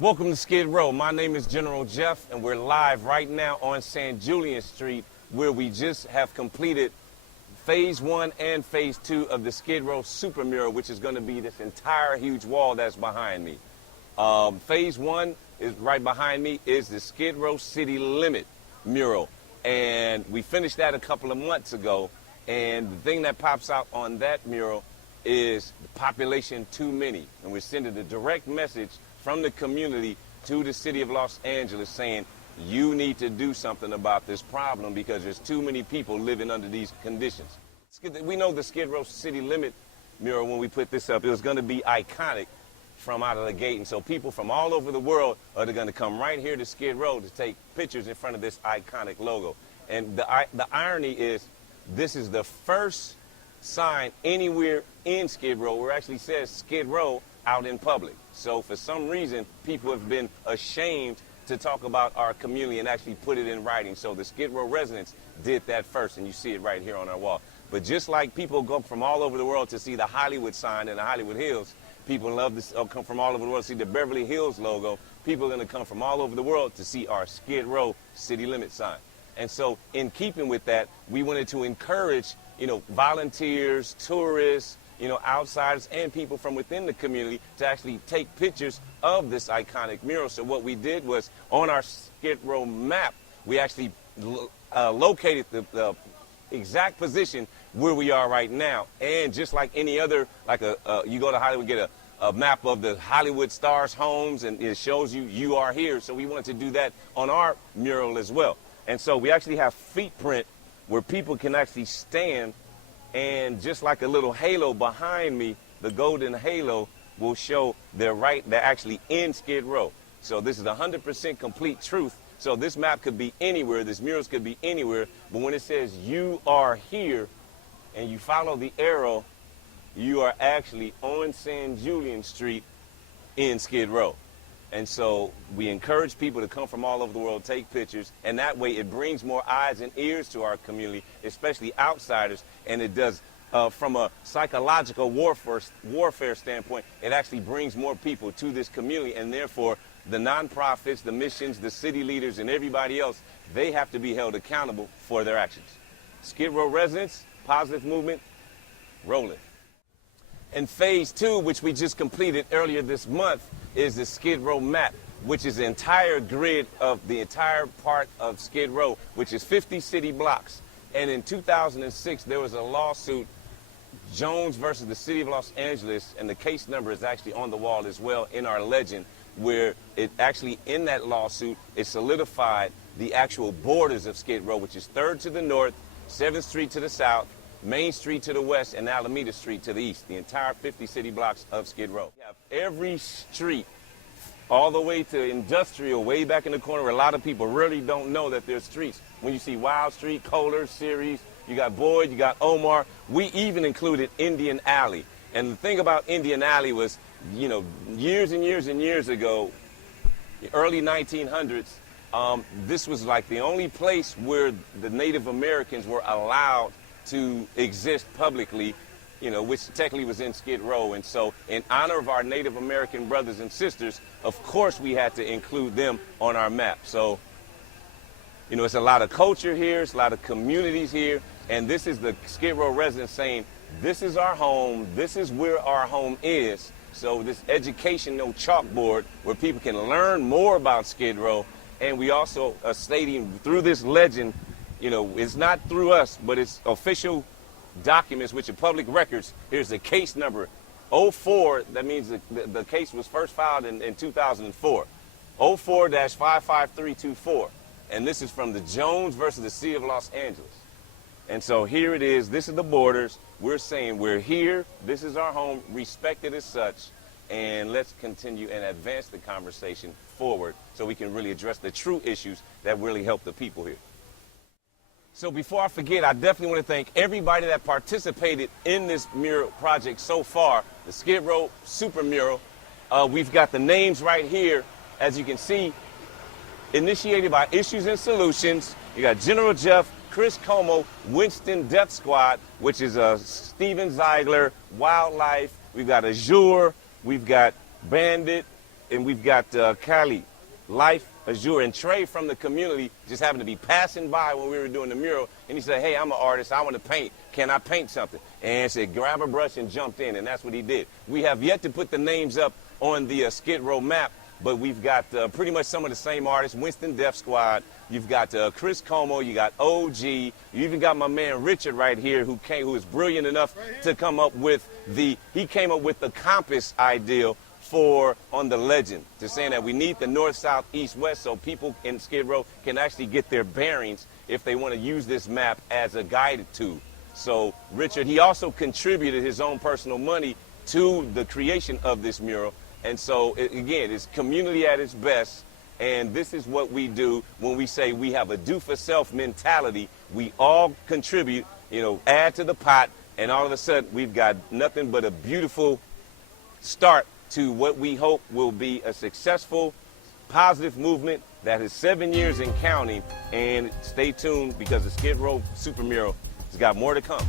Welcome to Skid Row. My name is General Jeff, and we're live right now on San Julian Street, where we just have completed Phase 1 and Phase 2 of the Skid Row Super Mural, which is going to be this entire huge wall that's behind me. Phase 1 is right behind me is the Skid Row City Limit mural, and we finished that a couple of months ago. And the thing that pops out on that mural is the population too many, and we're sending a direct message from the community to the city of Los Angeles saying, you need to do something about this problem because there's too many people living under these conditions. We know the Skid Row City Limit mural, when we put this up, it was going to be iconic from out of the gate. And so people from all over the world are going to come right here to Skid Row to take pictures in front of this iconic logo. And the irony is, this is the first sign anywhere in Skid Row where it actually says Skid Row out in public. So for some reason, people have been ashamed to talk about our community and actually put it in writing. So the Skid Row residents did that first, and you see it right here on our wall. But just like people go from all over the world to see the Hollywood sign in the Hollywood Hills, people love to come from all over the world to see the Beverly Hills logo. People are going to come from all over the world to see our Skid Row City Limit sign. And so in keeping with that, we wanted to encourage, volunteers, tourists, outsiders and people from within the community to actually take pictures of this iconic mural. So what we did was, on our Skid Row map, we actually located the exact position where we are right now. And just like any other, you go to Hollywood, get a map of the Hollywood stars' homes, and it shows you are here. So we wanted to do that on our mural as well. And so we actually have feet print where people can actually stand, and just like a little halo behind me, the golden halo will show they're actually in Skid Row. So this is 100% complete truth. So this map could be anywhere, this murals could be anywhere, but when it says you are here and you follow the arrow, you are actually on San Julian Street in Skid Row. And so we encourage people to come from all over the world, take pictures, and that way it brings more eyes and ears to our community, especially outsiders, and it does, from a psychological warfare standpoint, it actually brings more people to this community, and therefore the nonprofits, the missions, the city leaders, and everybody else, they have to be held accountable for their actions. Skid Row residents, positive movement, rolling. And Phase 2, which we just completed earlier this month, is the Skid Row map, which is the entire grid of the entire part of Skid Row, which is 50 city blocks. And in 2006, there was a lawsuit, Jones versus the city of Los Angeles, and the case number is actually on the wall as well in our legend, where it actually, in that lawsuit, it solidified the actual borders of Skid Row, which is 3rd to the north, 7th Street to the south, Main Street to the west, and Alameda Street to the east, the entire 50 city blocks of Skid Row. We have every street, all the way to Industrial, way back in the corner, where a lot of people really don't know that there's streets. When you see Wild Street, Kohler, Ceres, you got Boyd, you got Omar. We even included Indian Alley. And the thing about Indian Alley was, years and years and years ago, the early 1900s, this was like the only place where the Native Americans were allowed to exist publicly, which technically was in Skid Row. And so in honor of our Native American brothers and sisters, of course we had to include them on our map. So, it's a lot of culture here, it's a lot of communities here, and this is the Skid Row residents saying, this is our home, this is where our home is. So this educational chalkboard where people can learn more about Skid Row, and we also are stating through this legend, it's not through us, but it's official documents, which are public records. Here's the case number 04. That means the case was first filed in 2004. 04-55324. And this is from the Jones versus the city of Los Angeles. And so here it is. This is the borders. We're saying we're here. This is our home. Respect it as such. And let's continue and advance the conversation forward so we can really address the true issues that really help the people here. So before I forget, I definitely want to thank everybody that participated in this mural project so far, the Skid Row Super Mural. We've got the names right here, as you can see, initiated by Issues and Solutions. You got General Jeff, Chris Como, Winston Death Squad, which is Steven Ziegler, Wildlife. We've got Azure, we've got Bandit, and we've got Cali, Life, Azure, and Trey from the community just happened to be passing by when we were doing the mural, and he said, hey, I'm an artist, I want to paint. Can I paint something? And said, grab a brush and jumped in, and that's what he did. We have yet to put the names up on the Skid Row map, but we've got pretty much some of the same artists, Winston Def Squad, you've got Chris Como, you got OG, you even got my man Richard right here who is brilliant enough to come up with he came up with the compass ideal on the legend, to saying that we need the north, south, east, west, so people in Skid Row can actually get their bearings if they want to use this map as a guided tool. So Richard, he also contributed his own personal money to the creation of this mural. And so, again, it's community at its best. And this is what we do when we say we have a do-for-self mentality. We all contribute, add to the pot, and all of a sudden we've got nothing but a beautiful start to what we hope will be a successful, positive movement that is 7 years and counting. And stay tuned, because the Skid Row Super Mural has got more to come.